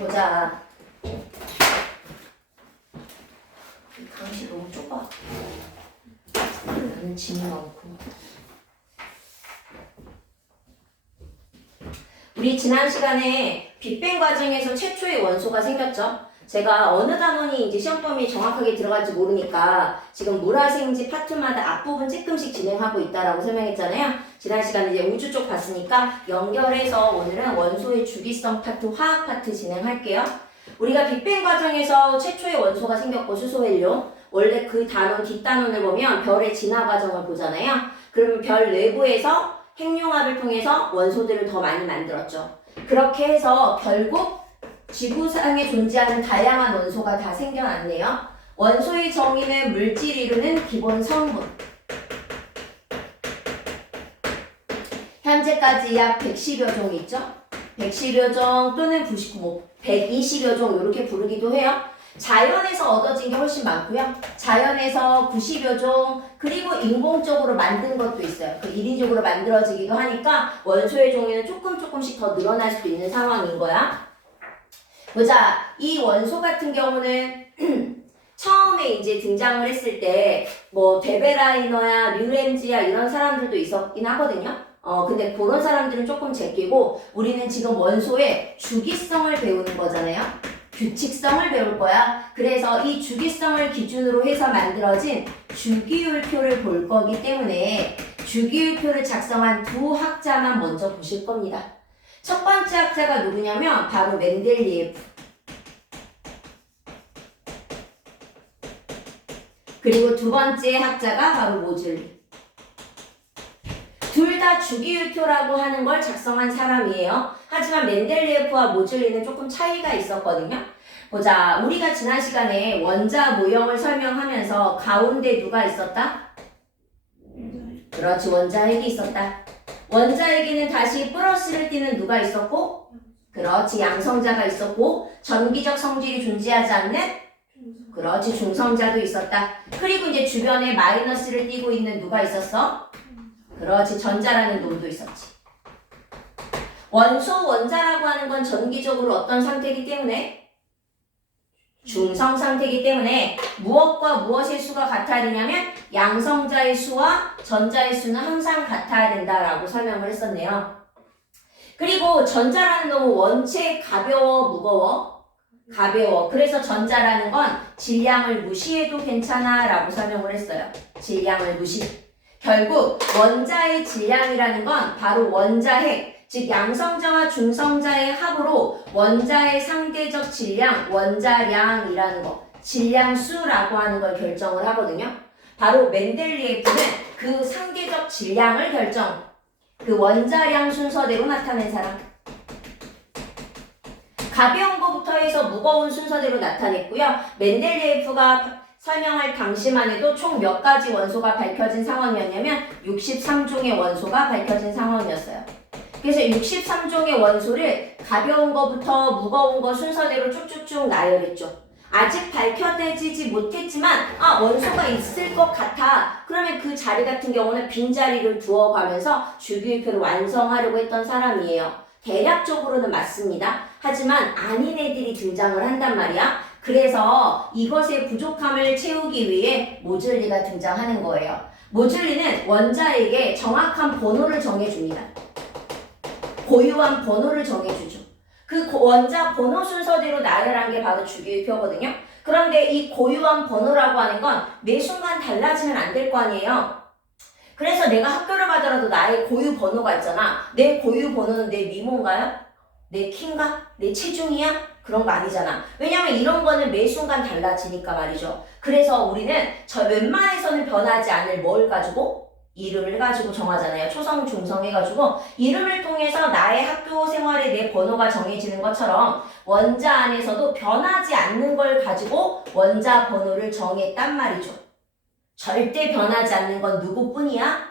보자. 이 강시 너무 좁아. 나는 짐이 많고. 우리 지난 시간에 빅뱅 과정에서 최초의 원소가 생겼죠. 제가 어느 단원이 이제 시험 범위에 정확하게 들어갈지 모르니까 지금 물화생지 파트마다 앞부분 조금씩 진행하고 있다라고 설명했잖아요. 지난 시간에 이제 우주 쪽 봤으니까 연결해서 오늘은 원소의 주기성 파트, 화학 파트 진행할게요. 우리가 빅뱅 과정에서 최초의 원소가 생겼고 수소헬륨, 원래 그 단원 뒷단원을 보면 별의 진화 과정을 보잖아요. 그러면 별 내부에서 핵융합을 통해서 원소들을 더 많이 만들었죠. 그렇게 해서 결국 지구상에 존재하는 다양한 원소가 다 생겨났네요. 원소의 정의는 물질 이루는 기본 성분. 현재까지 약 110여 종 있죠? 110여 종 또는 120여 종 이렇게 부르기도 해요. 자연에서 얻어진 게 훨씬 많고요. 자연에서 90여 종, 그리고 인공적으로 만든 것도 있어요. 그 인위적으로 만들어지기도 하니까 원소의 종류는 조금씩 더 늘어날 수도 있는 상황인 거야. 보자, 이 원소 같은 경우는 처음에 이제 등장을 했을 때 뭐 데베라이너야, 류렌지야 이런 사람들도 있었긴 하거든요. 근데 그런 사람들은 조금 제끼고 우리는 지금 원소의 주기성을 배우는 거잖아요. 규칙성을 배울 거야. 그래서 이 주기성을 기준으로 해서 만들어진 주기율표를 볼 거기 때문에 주기율표를 작성한 두 학자만 먼저 보실 겁니다. 첫 번째 학자가 누구냐면 바로 멘델리에프. 그리고 두 번째 학자가 바로 모즐리. 둘 다 주기율표라고 하는 걸 작성한 사람이에요. 하지만 멘델리에프와 모즐리는 조금 차이가 있었거든요. 보자, 우리가 지난 시간에 원자 모형을 설명하면서 가운데 누가 있었다? 그렇지, 원자핵이 있었다. 원자핵에는 다시 플러스를 띠는 누가 있었고? 그렇지, 양성자가 있었고, 전기적 성질이 존재하지 않는? 그렇지, 중성자도 있었다. 그리고 이제 주변에 마이너스를 띠고 있는 누가 있었어? 그렇지, 전자라는 놈도 있었지. 원소 원자라고 하는 건 전기적으로 어떤 상태이기 때문에? 중성 상태이기 때문에 무엇과 무엇의 수가 같아야 되냐면 양성자의 수와 전자의 수는 항상 같아야 된다라고 설명을 했었네요. 그리고 전자라는 놈은 원체 가벼워, 무거워? 가벼워. 그래서 전자라는 건 질량을 무시해도 괜찮아 라고 설명을 했어요. 질량을 무시. 결국 원자의 질량이라는 건 바로 원자핵, 즉 양성자와 중성자의 합으로 원자의 상대적 질량, 원자량이라는 거, 질량수라고 하는 걸 결정을 하거든요. 바로 멘델리에프는 그 상대적 질량을 결정, 그 원자량 순서대로 나타낸 사람. 가벼운 것부터 해서 무거운 순서대로 나타냈고요. 멘델리에프가 설명할 당시만 해도 총 몇 가지 원소가 밝혀진 상황이었냐면 63종의 원소가 밝혀진 상황이었어요. 그래서 63종의 원소를 가벼운 것부터 무거운 것 순서대로 쭉쭉쭉 나열했죠. 아직 밝혀내지 못했지만 원소가 있을 것 같아. 그러면 그 자리 같은 경우는 빈자리를 두어가면서 주기율표를 완성하려고 했던 사람이에요. 대략적으로는 맞습니다. 하지만 아닌 애들이 등장을 한단 말이야. 그래서 이것의 부족함을 채우기 위해 모즐리가 등장하는 거예요. 모즐리는 원자에게 정확한 번호를 정해줍니다. 고유한 번호를 정해주죠. 그 원자 번호 순서대로 나열한 게 바로 주기율표거든요. 그런데 이 고유한 번호라고 하는 건 매 순간 달라지면 안 될 거 아니에요. 그래서 내가 학교를 가더라도 나의 고유 번호가 있잖아. 내 고유 번호는 내 미모인가요? 내 키인가? 내 체중이야? 그런 거 아니잖아. 왜냐면 이런 거는 매 순간 달라지니까 말이죠. 그래서 우리는 저 웬만해서는 변하지 않을 뭘 가지고? 이름을 가지고 정하잖아요. 초성, 중성 해가지고 이름을 통해서 나의 학교 생활에 내 번호가 정해지는 것처럼 원자 안에서도 변하지 않는 걸 가지고 원자 번호를 정했단 말이죠. 절대 변하지 않는 건 누구뿐이야?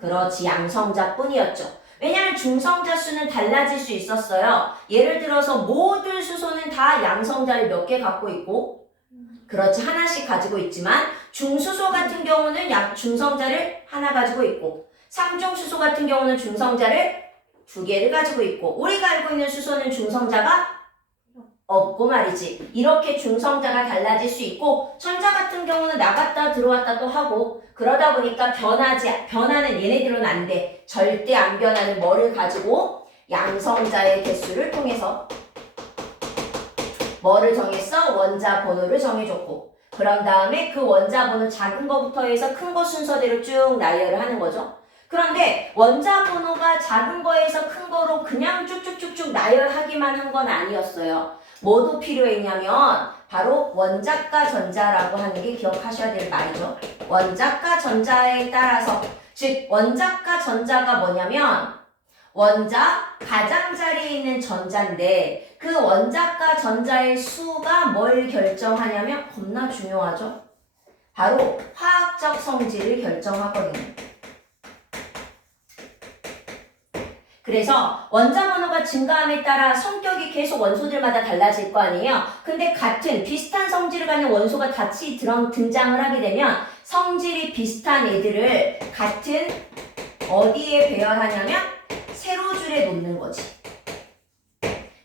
그렇지, 양성자뿐이었죠. 왜냐하면 중성자 수는 달라질 수 있었어요. 예를 들어서 모든 수소는 다 양성자를 몇 개 갖고 있고, 그렇지, 하나씩 가지고 있지만 중수소 같은 경우는 중성자를 하나 가지고 있고, 상중수소 같은 경우는 중성자를 2개를 가지고 있고, 우리가 알고 있는 수소는 중성자가 없고 말이지. 이렇게 중성자가 달라질 수 있고 전자 같은 경우는 나갔다 들어왔다 또 하고 그러다 보니까 변하는 얘네들은 안 돼. 절대 안 변하는 뭐를 가지고 양성자의 개수를 통해서 뭐를 정했어? 원자 번호를 정해줬고 그런 다음에 그 원자 번호 작은 거부터 해서 큰 거 순서대로 쭉 나열을 하는 거죠. 그런데 원자 번호가 작은 거에서 큰 거로 그냥 쭉쭉쭉쭉 나열하기만 한 건 아니었어요. 뭐도 필요했냐면 바로 원자과 전자라고 하는 게 기억하셔야 될 말이죠. 원자과 전자에 따라서 즉 원자과 전자가 뭐냐면 원자 가장자리에 있는 전자인데 그 원자과 전자의 수가 뭘 결정하냐면 겁나 중요하죠. 바로 화학적 성질을 결정하거든요. 그래서 원자 번호가 증가함에 따라 성격이 계속 원소들마다 달라질 거 아니에요. 근데 같은 비슷한 성질을 갖는 원소가 같이 등장을 하게 되면 성질이 비슷한 애들을 같은 어디에 배열하냐면 세로줄에 놓는 거지.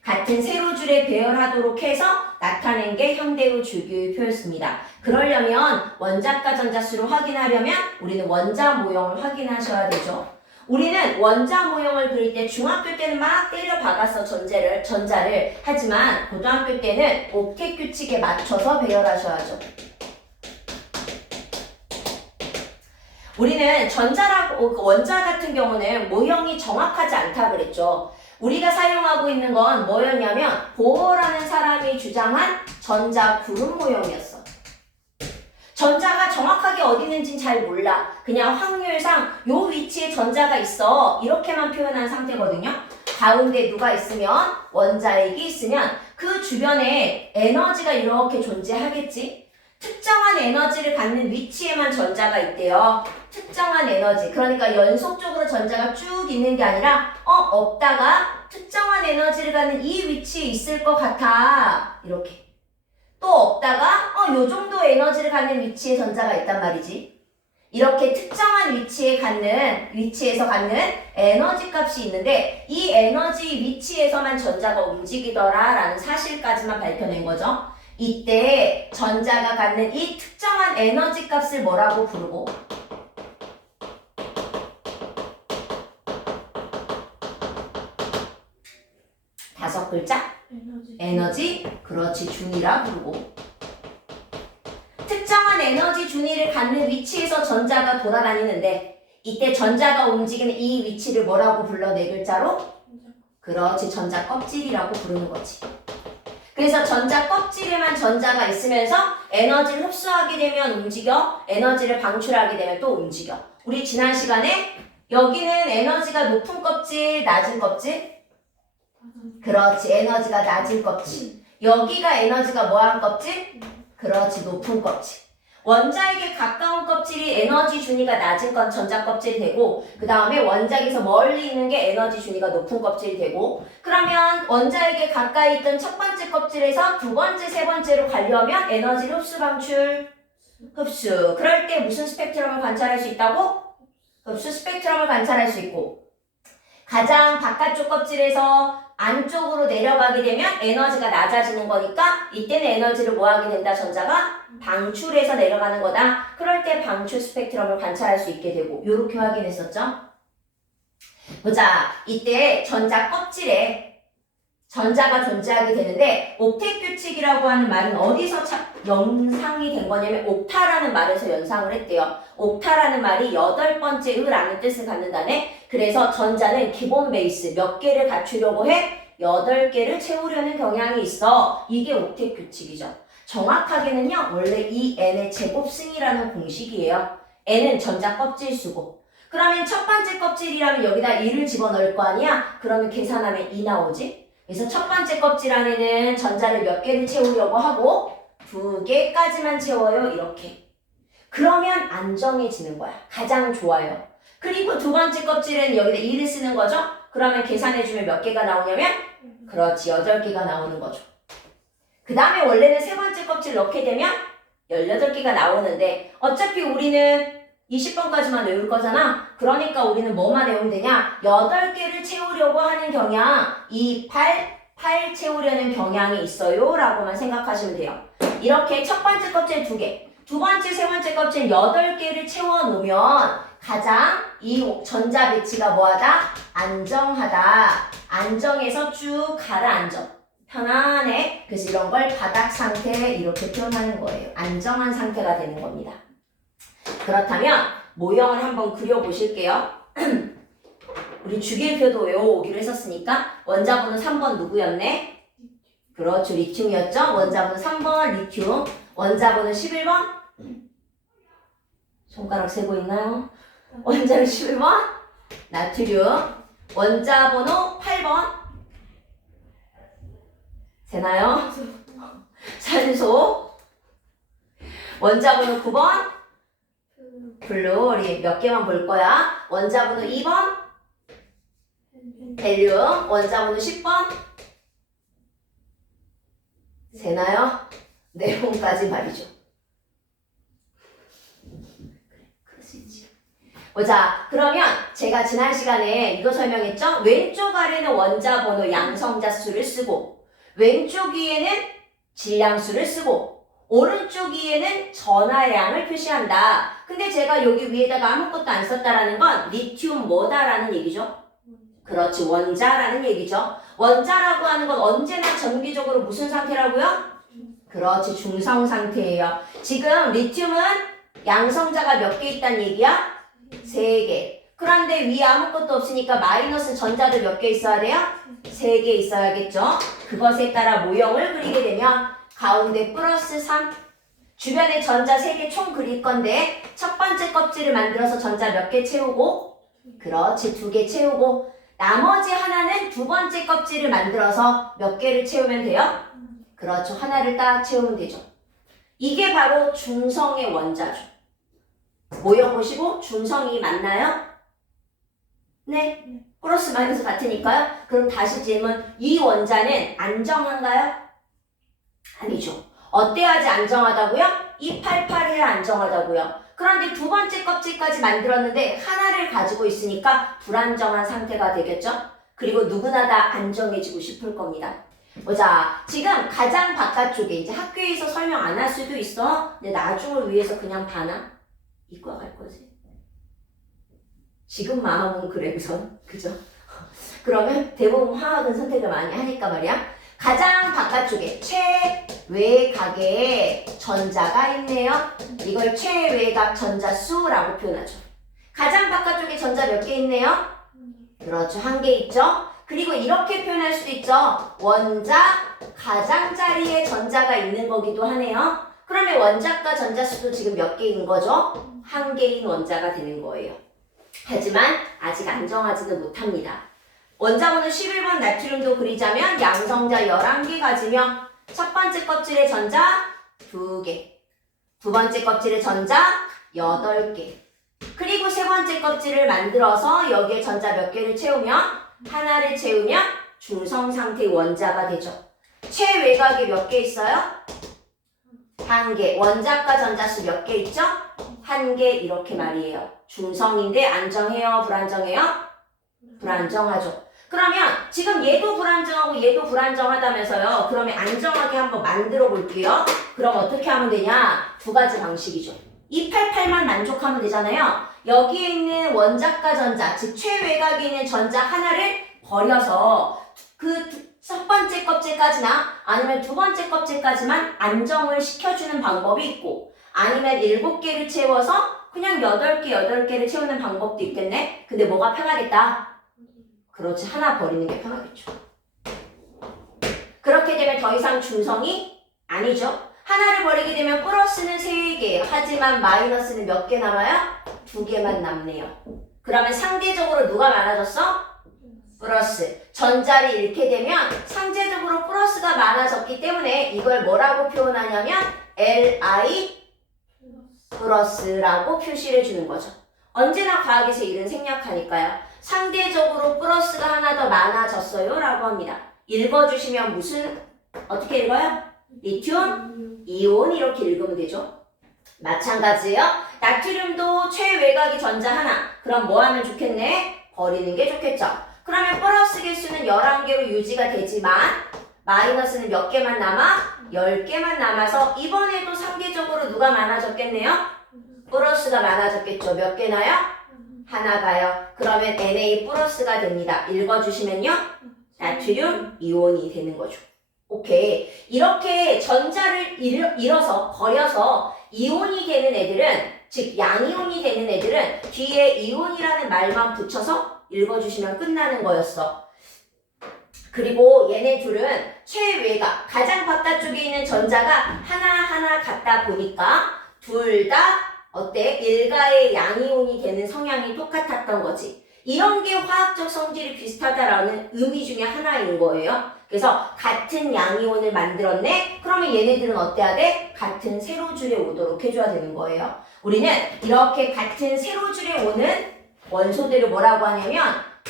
같은 세로줄에 배열하도록 해서 나타낸 게 현대의 주기율표였습니다. 그러려면 원자과 전자수를 확인하려면 우리는 원자 모형을 확인하셔야 되죠. 우리는 원자 모형을 그릴 때 중학교 때는 막 때려 박았어 전자를. 하지만 고등학교 때는 옥텟 규칙에 맞춰서 배열하셔야죠. 우리는 원자 같은 경우는 모형이 정확하지 않다 그랬죠. 우리가 사용하고 있는 건 뭐였냐면 보어라는 사람이 주장한 전자 구름 모형이었어. 전자가 정확하게 어디 있는지는 잘 몰라. 그냥 확률상 요 위치에 전자가 있어. 이렇게만 표현한 상태거든요. 가운데 누가 있으면 원자핵이 있으면 그 주변에 에너지가 이렇게 존재하겠지. 특정한 에너지를 갖는 위치에만 전자가 있대요. 특정한 에너지. 그러니까 연속적으로 전자가 쭉 있는 게 아니라 없다가 특정한 에너지를 갖는 이 위치에 있을 것 같아. 이렇게. 또 없다가 요 정도 에너지를 갖는 위치에 전자가 있단 말이지. 이렇게 특정한 위치에서 갖는 에너지 값이 있는데 이 에너지 위치에서만 전자가 움직이더라 라는 사실까지만 밝혀낸 거죠. 이때 전자가 갖는 이 특정한 에너지 값을 뭐라고 부르고 다섯 글자? 에너지, 그렇지, 준위라 부르고 특정한 에너지 준위를 갖는 위치에서 전자가 돌아다니는데 이때 전자가 움직이는 이 위치를 뭐라고 불러? 네 글자로? 그렇지, 전자 껍질이라고 부르는 거지. 그래서 전자 껍질에만 전자가 있으면서 에너지를 흡수하게 되면 움직여, 에너지를 방출하게 되면 또 움직여. 우리 지난 시간에 여기는 에너지가 높은 껍질, 낮은 껍질? 그렇지, 에너지가 낮은 껍질. 여기가 에너지가 뭐한 껍질? 그렇지, 높은 껍질. 원자에게 가까운 껍질이 에너지 준위가 낮은 건 전자 껍질이 되고 그 다음에 원자에서 멀리 있는 게 에너지 준위가 높은 껍질이 되고 그러면 원자에게 가까이 있던 첫 번째 껍질에서 두 번째, 세 번째로 가려면 에너지를 흡수, 방출, 흡수. 그럴 때 무슨 스펙트럼을 관찰할 수 있다고? 흡수 스펙트럼을 관찰할 수 있고 가장 바깥쪽 껍질에서 안쪽으로 내려가게 되면 에너지가 낮아지는 거니까 이때는 에너지를 뭐 하게 된다? 전자가 방출해서 내려가는 거다. 그럴 때 방출 스펙트럼을 관찰할 수 있게 되고 요렇게 확인했었죠? 보자. 이때 전자 껍질에 전자가 존재하게 되는데 옥텟 규칙이라고 하는 말은 어디서 연상이 된 거냐면 옥타라는 말에서 연상을 했대요. 옥타라는 말이 8번째 을라는 뜻을 갖는다네. 그래서 전자는 기본 베이스 몇 개를 갖추려고 해? 8개를 채우려는 경향이 있어. 이게 옥텟 규칙이죠. 정확하게는요. 원래 이 n의 제곱승이라는 공식이에요. n은 전자 껍질 수고. 그러면 첫 번째 껍질이라면 여기다 2를 집어넣을 거 아니야? 그러면 계산하면 2 나오지? 그래서 첫 번째 껍질 안에는 전자를 몇 개를 채우려고 하고 2개까지만 채워요. 이렇게. 그러면 안정해지는 거야. 가장 좋아요. 그리고 두 번째 껍질은 여기다 2를 쓰는 거죠. 그러면 계산해주면 몇 개가 나오냐면 그렇지, 8개가 나오는 거죠. 그 다음에 원래는 세 번째 껍질 넣게 되면 18개가 나오는데 어차피 우리는 20번까지만 외울 거잖아. 그러니까 우리는 뭐만 외우면 되냐? 8개를 채우려고 하는 경향 2, 8, 8 채우려는 경향이 있어요 라고만 생각하시면 돼요. 이렇게 첫 번째 껍질 2개, 두 번째, 세 번째 껍질 8개를 채워놓으면 가장 이 전자 배치가 뭐하다? 안정하다. 안정해서 쭉 가라앉아. 편안해. 그래서 이런 걸 바닥 상태 이렇게 표현하는 거예요. 안정한 상태가 되는 겁니다. 그렇다면 모형을 한번 그려보실게요. 우리 주기표도 외워오기로 했었으니까 원자번호 3번 누구였네? 그렇죠. 리튬이었죠? 원자번호 3번 리튬. 원자번호 11번? 손가락 세고 있나요? 원자번호 11번? 나트륨. 원자번호 8번? 되나요? 산소. 원자번호 9번? 블루. 우리 몇 개만 볼 거야? 원자번호 2번? 헬륨. 원자번호 10번? 되나요? 네온까지 말이죠. 그럴 수 있지. 보자. 그러면 제가 지난 시간에 이거 설명했죠? 왼쪽 아래는 원자번호 양성자 수를 쓰고 왼쪽 위에는 질량수를 쓰고 오른쪽 위에는 전하량을 표시한다. 근데 제가 여기 위에다가 아무것도 안 썼다라는 건 리튬 뭐다라는 얘기죠? 그렇지, 원자라는 얘기죠. 원자라고 하는 건 언제나 정기적으로 무슨 상태라고요? 그렇지, 중성 상태예요. 지금 리튬은 양성자가 몇 개 있다는 얘기야? 3개. 그런데 위에 아무것도 없으니까 마이너스 전자도 몇 개 있어야 돼요? 3개 있어야겠죠? 그것에 따라 모형을 그리게 되면 가운데 플러스 3, 주변에 전자 3개 총 그릴 건데 첫 번째 껍질을 만들어서 전자 몇 개 채우고 그렇지, 2개 채우고 나머지 하나는 두 번째 껍질을 만들어서 몇 개를 채우면 돼요? 그렇죠, 하나를 딱 채우면 되죠. 이게 바로 중성의 원자죠. 모형 보시고 중성이 맞나요? 네. 플러스 마이너스 같으니까요. 그럼 다시 질문. 이 원자는 안정한가요? 아니죠. 어때야지 안정하다고요? 288해야 안정하다고요. 그런데 두 번째 껍질까지 만들었는데 하나를 가지고 있으니까 불안정한 상태가 되겠죠? 그리고 누구나 다 안정해지고 싶을 겁니다. 보자. 지금 가장 바깥쪽에 이제 학교에서 설명 안 할 수도 있어. 근데 나중을 위해서 그냥 봐나? 이과 갈 거지. 지금 마음은 그래 우선. 그죠? 그러면 대부분 화학은 선택을 많이 하니까 말이야. 가장 바깥쪽에 최외각에 전자가 있네요. 이걸 최외각 전자수라고 표현하죠. 가장 바깥쪽에 전자 몇 개 있네요? 그렇죠. 1개 있죠. 그리고 이렇게 표현할 수도 있죠. 원자 가장자리에 전자가 있는 거기도 하네요. 그러면 원자과 전자수도 지금 몇 개인 거죠? 1개인 원자가 되는 거예요. 하지만 아직 안정하지는 못합니다. 원자번호 11번 나트륨도 그리자면 양성자 11개 가지며 첫 번째 껍질의 전자 2개, 두 번째 껍질의 전자 8개, 그리고 세 번째 껍질을 만들어서 여기에 전자 몇 개를 채우면 하나를 채우면 중성 상태의 원자가 되죠. 최외곽에 몇 개 있어요? 1개. 원자과 전자수 몇 개 있죠? 1개 이렇게 말이에요. 중성인데 안정해요? 불안정해요? 불안정하죠. 그러면 지금 얘도 불안정하고 얘도 불안정하다면서요. 그러면 안정하게 한번 만들어 볼게요. 그럼 어떻게 하면 되냐? 두 가지 방식이죠. 288만 만족하면 되잖아요. 여기에 있는 원자과 전자, 즉 최외곽에 있는 전자 하나를 버려서 그 첫 번째 껍질까지나 아니면 두 번째 껍질까지만 안정을 시켜주는 방법이 있고 아니면 7개를 채워서 그냥 8개를 채우는 방법도 있겠네. 근데 뭐가 편하겠다? 그렇지, 하나 버리는 게 편하겠죠. 그렇게 되면 더 이상 중성이 아니죠. 하나를 버리게 되면 플러스는 3개, 하지만 마이너스는 몇 개 남아요? 2개만 남네요. 그러면 상대적으로 누가 많아졌어? 플러스. 전자를 잃게 되면 상대적으로 플러스가 많아졌기 때문에 이걸 뭐라고 표현하냐면 Li 플러스라고 표시를 주는 거죠. 언제나 과학에서 일은 생략하니까요. 상대적으로 플러스가 하나 더 많아졌어요 라고 합니다. 읽어주시면 무슨, 어떻게 읽어요? 리튬, 이온 이렇게 읽으면 되죠. 마찬가지예요. 나트륨도 최외곽이 전자 하나. 그럼 뭐 하면 좋겠네? 버리는 게 좋겠죠. 그러면 플러스 개수는 11개로 유지가 되지만 마이너스는 몇 개만 남아? 10개만 남아서 이번에도 상대적으로 누가 많아졌겠네요? 플러스가 많아졌겠죠. 몇 개나요? 하나가요. 그러면 Na 플러스가 됩니다. 읽어주시면요. 나트륨 이온이 되는 거죠. 오케이. 이렇게 전자를 잃어서 버려서 이온이 되는 애들은, 즉 양이온이 되는 애들은 뒤에 이온이라는 말만 붙여서 읽어주시면 끝나는 거였어. 그리고 얘네 둘은 최외곽, 가장 바깥쪽에 있는 전자가 하나하나 같다 보니까 둘 다 어때? 일가의 양이온이 되는 성향이 똑같았던 거지. 이런 게 화학적 성질이 비슷하다라는 의미 중에 하나인 거예요. 그래서 같은 양이온을 만들었네? 그러면 얘네들은 어때야 돼? 같은 세로줄에 오도록 해줘야 되는 거예요. 우리는 이렇게 같은 세로줄에 오는 원소들을 뭐라고 하냐면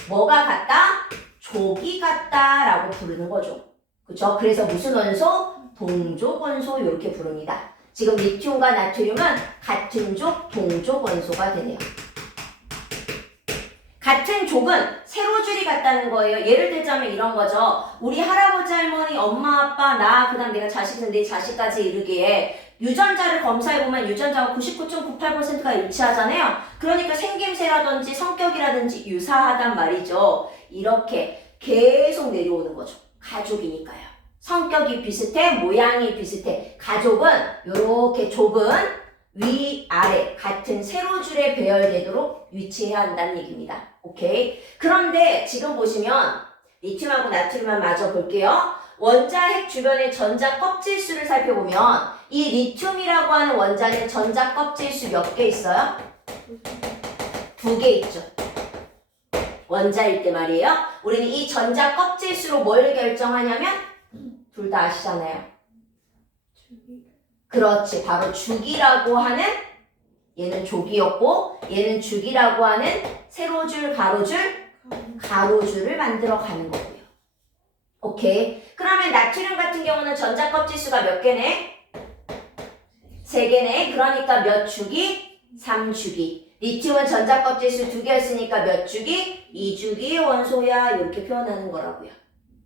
뭐가 같다? 족이 같다라고 부르는 거죠. 그쵸? 그래서 무슨 원소? 동족 원소 이렇게 부릅니다. 지금 리튬과 나트륨은 같은 족, 동족 원소가 되네요. 같은 족은 세로줄이 같다는 거예요. 예를 들자면 이런 거죠. 우리 할아버지, 할머니, 엄마, 아빠, 나, 그 다음 내가 자식은 내 자식까지 이르기에 유전자를 검사해보면 유전자가 99.98%가 일치하잖아요. 그러니까 생김새라든지 성격이라든지 유사하단 말이죠. 이렇게 계속 내려오는 거죠. 가족이니까요. 성격이 비슷해, 모양이 비슷해. 가족은 이렇게 족은 위아래 같은 세로줄에 배열되도록 위치해야 한다는 얘기입니다. 오케이? 그런데 지금 보시면 리튬하고 나트륨만 마저 볼게요. 원자핵 주변의 전자 껍질수를 살펴보면 이 리튬이라고 하는 원자는 전자 껍질수 몇 개 있어요? 2개 있죠. 원자일 때 말이에요. 우리는 이 전자 껍질수로 뭘 결정하냐면 둘 다 아시잖아요. 그렇지. 바로 죽이라고 하는 얘는 족이었고 얘는 죽이라고 하는 세로줄, 가로줄을 만들어 가는 거고요. 오케이. 그러면 나트륨 같은 경우는 전자 껍질수가 몇 개네? 3개네. 그러니까 몇 주기? 3주기. 리튬은 전자 껍질수 2개였으니까 몇 주기? 2주기 원소야. 이렇게 표현하는 거라고요.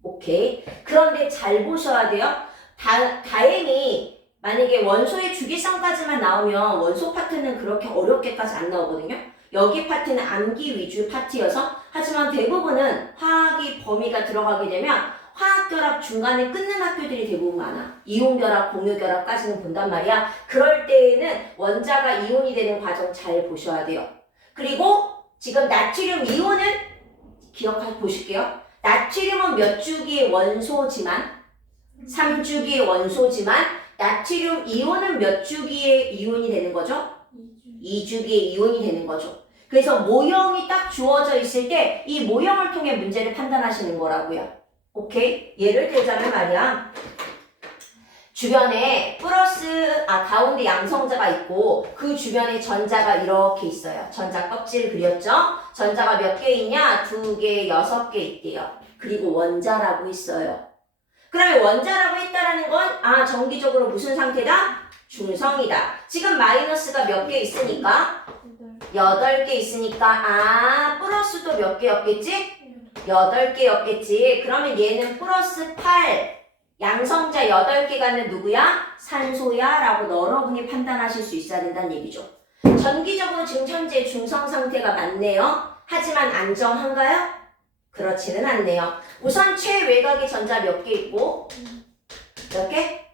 오케이. 그런데 잘 보셔야 돼요. 다행히 만약에 원소의 주기성까지만 나오면 원소 파트는 그렇게 어렵게까지 안 나오거든요. 여기 파트는 암기 위주 파트여서 하지만 대부분은 화학이 범위가 들어가게 되면 화학결합 중간에 끊는 학교들이 대부분 많아. 이온결합, 공유결합까지는 본단 말이야. 그럴 때에는 원자가 이온이 되는 과정 잘 보셔야 돼요. 그리고 지금 나트륨 이온은 기억해 보실게요. 나트륨은 몇 주기의 원소지만 3주기의 원소지만 나트륨 이온은 몇 주기의 이온이 되는 거죠? 2주기의 이온이 되는 거죠. 그래서 모형이 딱 주어져 있을 때 이 모형을 통해 문제를 판단하시는 거라고요. 오케이? 예를 들자면 말이야. 주변에 가운데 양성자가 있고 그 주변에 전자가 이렇게 있어요. 전자 껍질 그렸죠? 전자가 몇 개 있냐? 2개, 6개 있대요. 그리고 원자라고 있어요. 그러면 원자라고 했다라는 건 정기적으로 무슨 상태다? 중성이다. 지금 마이너스가 몇 개 있으니까? 8개 있으니까 플러스도 몇 개였겠지? 8개였겠지. 그러면 얘는 플러스 8. 양성자 8개가는 누구야? 산소야 라고 여러분이 판단하실 수 있어야 된다는 얘기죠. 전기적으로 지금 현재 중성 상태가 맞네요. 하지만 안정한가요? 그렇지는 않네요. 우선 최외곽의 전자 몇 개 있고 몇 개?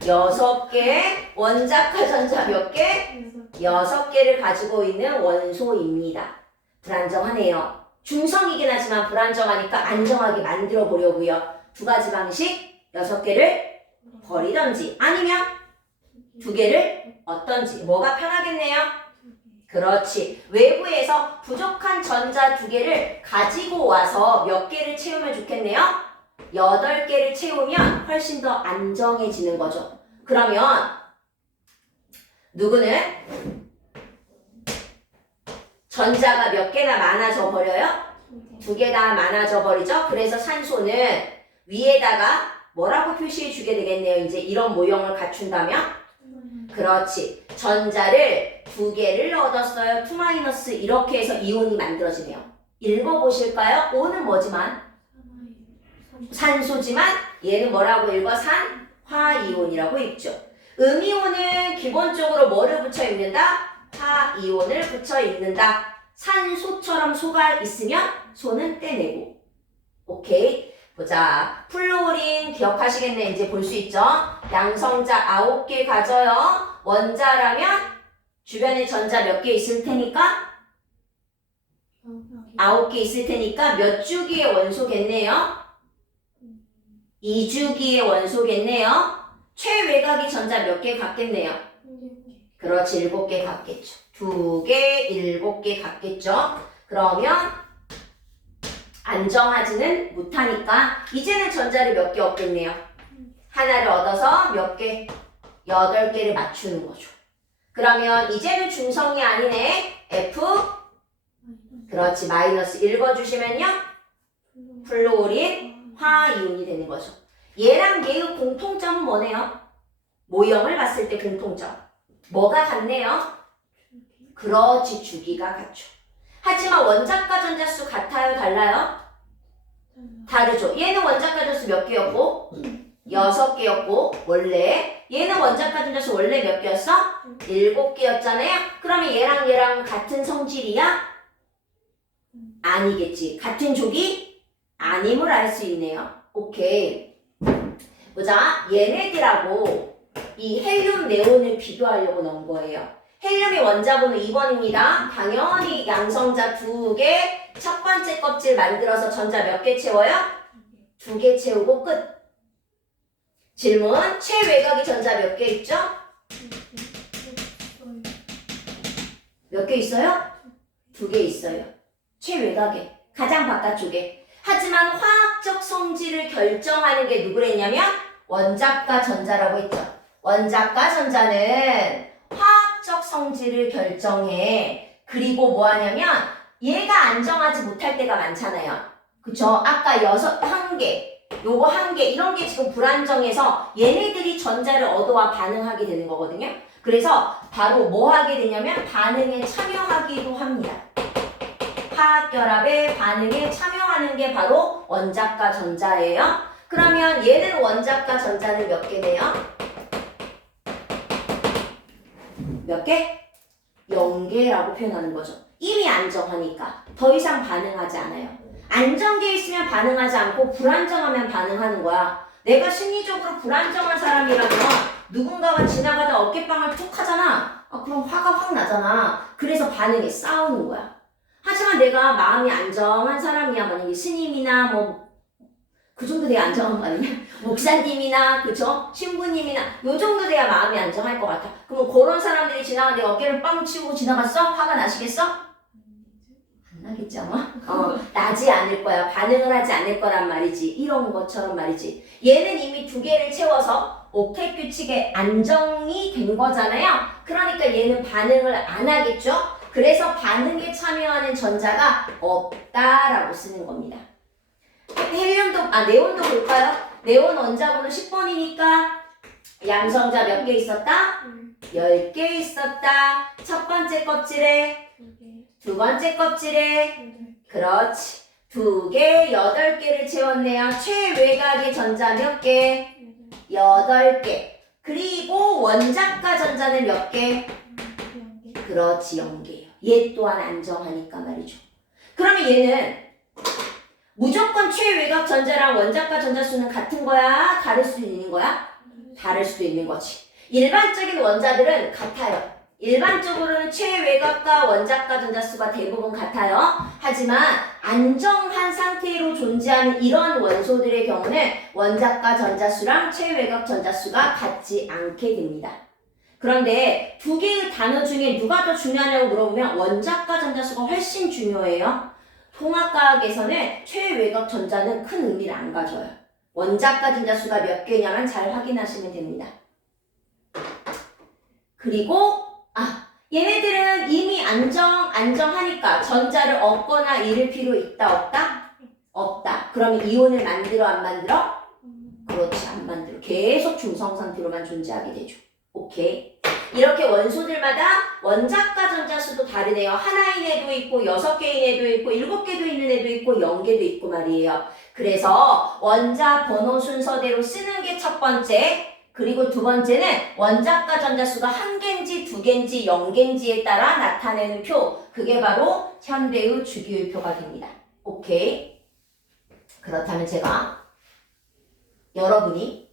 6개. 원자가 전자 몇 개? 6개를 가지고 있는 원소입니다. 불안정하네요. 중성이긴 하지만 불안정하니까 안정하게 만들어 보려고요. 2가지 방식, 6개를 버리던지 아니면 2개를 얻던지 뭐가 편하겠네요? 그렇지. 외부에서 부족한 전자 2개를 가지고 와서 몇 개를 채우면 좋겠네요? 8개를 채우면 훨씬 더 안정해지는 거죠. 그러면 누구는 전자가 몇 개나 많아져 버려요? 2개 다 많아져 버리죠? 그래서 산소는 위에다가 뭐라고 표시해 주게 되겠네요. 이제 이런 모형을 갖춘다면? 그렇지. 전자를 2개를 얻었어요. 2- 이렇게 해서 이온이 만들어지네요. 읽어보실까요? O는 뭐지만? 산소지만 얘는 뭐라고 읽어? 산화이온이라고 읽죠. 음이온은 기본적으로 뭐를 붙여 읽는다? 화이온을 붙여 읽는다. 산소처럼 소가 있으면 소는 떼내고. 오케이. 보자. 플로린 기억하시겠네. 이제 볼 수 있죠? 양성자 9개 가져요. 원자라면 주변에 전자 몇 개 있을 테니까? 9개 있을 테니까 몇 주기의 원소겠네요? 2주기의 원소겠네요? 최외곽이 전자 몇 개 같겠네요? 그렇지, 7개 같겠죠. 2개, 7개 같겠죠? 그러면 안정하지는 못하니까 이제는 전자를 몇 개 얻겠네요. 하나를 얻어서 몇 개? 8개를 맞추는 거죠. 그러면 이제는 중성이 아니네. F 그렇지, 마이너스 읽어주시면요. 플로린 화이온이 되는 거죠. 얘랑 얘의 공통점은 뭐네요? 모형을 봤을 때 공통점. 뭐가 같네요? 그렇지, 주기가 같죠. 하지만 원자과 전자수 같아요? 달라요? 다르죠. 얘는 원자과 전자수 몇 개였고? 6개였고 원래 얘는 원자과 전자수 원래 몇 개였어? 7개였잖아요. 그러면 얘랑 같은 성질이야? 아니겠지. 같은 족이 아님을 알 수 있네요. 오케이. 보자. 얘네들하고 이 헬륨, 네온을 비교하려고 넣은 거예요. 헬륨이 원자번호 2번입니다. 당연히 양성자 2개, 첫 번째 껍질 만들어서 전자 몇 개 채워요? 2개 채우고 끝. 질문, 최외곽이 전자 몇 개 있죠? 몇 개 있어요? 2개 있어요. 최외곽에, 가장 바깥쪽에. 하지만 화학적 성질을 결정하는 게 누구랬냐면 원자과 전자라고 했죠. 원자과 전자는 화학적 성질을 결정해. 그리고 뭐 하냐면 얘가 안정하지 못할 때가 많잖아요. 그쵸? 아까 1개, 요거 1개 이런 게 지금 불안정해서 얘네들이 전자를 얻어와 반응하게 되는 거거든요. 그래서 바로 뭐 하게 되냐면 반응에 참여하기도 합니다. 화학결합의 반응에 참여하는 게 바로 원자과 전자예요. 그러면 얘는 원자과 전자는 몇 개네요? 몇 개? 0개라고 표현하는 거죠. 이미 안정하니까 더 이상 반응하지 않아요. 안정돼 있으면 반응하지 않고 불안정하면 반응하는 거야. 내가 심리적으로 불안정한 사람이라면 누군가가 지나가다 어깨빵을 툭 하잖아. 그럼 화가 확 나잖아. 그래서 반응에 싸우는 거야. 하지만 내가 마음이 안정한 사람이야. 만약에 스님이나 뭐 그 정도 돼야 안정한 거 아니냐? 목사님이나 그쵸? 신부님이나 요 정도 돼야 마음이 안정할 것 같아. 그럼 그런 사람들이 지나가는데 어깨를 빵 치고 지나갔어? 화가 나시겠어? 안 나겠지 아마? 나지 않을 거야. 반응을 하지 않을 거란 말이지. 이런 것처럼 말이지. 얘는 이미 2개를 채워서 옥텟 규칙에 안정이 된 거잖아요. 그러니까 얘는 반응을 안 하겠죠? 그래서 반응에 참여하는 전자가 없다라고 쓰는 겁니다. 네온도 볼까요? 네온 원자번호 10번이니까 양성자 몇 개 있었다? 10개 있었다. 첫 번째 껍질에, 두 번째 껍질에, 그렇지. 2개, 8개를 채웠네요. 최외곽의 전자 몇 개? 8개. 그리고 원자과 전자는 몇 개? 그렇지, 0개예요. 얘 또한 안정하니까 말이죠. 그러면 얘는 무조건 최외곽 전자랑 원자과 전자수는 같은 거야? 다를 수도 있는 거야? 다를 수도 있는 거지. 일반적인 원자들은 같아요. 일반적으로는 최외곽과 원자과 전자수가 대부분 같아요. 하지만 안정한 상태로 존재하는 이런 원소들의 경우는 원자과 전자수랑 최외곽 전자수가 같지 않게 됩니다. 그런데 2개의 단어 중에 누가 더 중요하냐고 물어보면 원자과 전자수가 훨씬 중요해요. 통합과학에서는 최외곽 전자는 큰 의미를 안 가져요. 원자과 전자수가 몇 개냐만 잘 확인하시면 됩니다. 그리고 얘네들은 이미 안정하니까 전자를 얻거나 잃을 필요 있다 없다? 없다. 그러면 이온을 만들어 안 만들어? 그렇지, 안 만들어. 계속 중성 상태로만 존재하게 되죠. 오케이. 이렇게 원소들마다 원자과 전자수도 다르네요. 하나인 애도 있고 6개인 애도 있고 7개도 있는 애도 있고 0개도 있고 말이에요. 그래서 원자 번호 순서대로 쓰는 게 첫 번째, 그리고 두 번째는 원자과 전자수가 1개인지 2개인지 0개인지에 따라 나타내는 표, 그게 바로 현대의 주기율표가 됩니다. 오케이? 그렇다면 제가 여러분이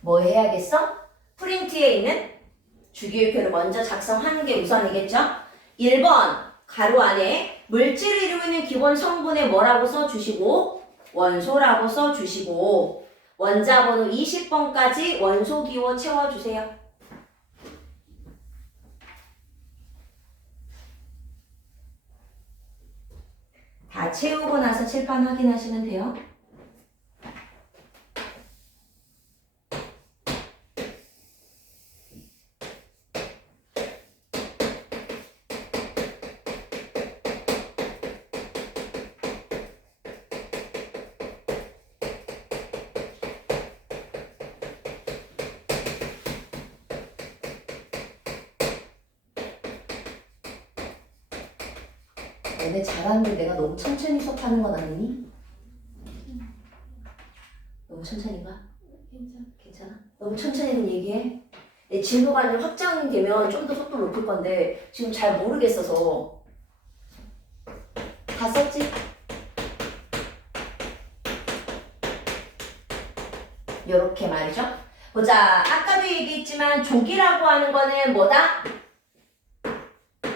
뭐 해야겠어? 프린트에 있는 주기율표를 먼저 작성하는 게 우선이겠죠? 1번 가로 안에 물질을 이루는 기본 성분에 뭐라고 써주시고 원소라고 써주시고 원자 번호 20번까지 원소 기호 채워주세요. 다 채우고 나서 칠판 확인하시면 돼요. 너네 잘하는데 내가 너무 천천히 수업하는 건 아니니? 너무 천천히가? 괜찮아? 너무 천천히는 얘기해. 내 진도가 이제 확장되면 좀 더 속도 높일 건데 지금 잘 모르겠어서. 다 썼지? 요렇게 말이죠. 보자. 아까도 얘기했지만 족이라고 하는 거는 뭐다?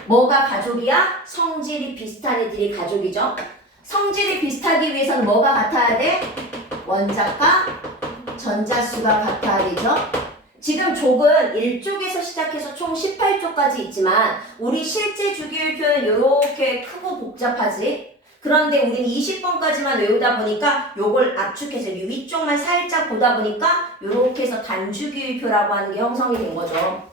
뭐가 가족이야? 성질이 비슷한 애들이 가족이죠. 성질이 비슷하기 위해서는 뭐가 같아야 돼? 원자과 전자수가 같아야 되죠. 지금 족은 1족에서 시작해서 총 18족까지 있지만 우리 실제 주기율표는 이렇게 크고 복잡하지. 그런데 우리는 20번까지만 외우다 보니까 요걸 압축해서 위쪽만 살짝 보다 보니까 이렇게 해서 단주기율표라고 하는 게 형성이 된 거죠.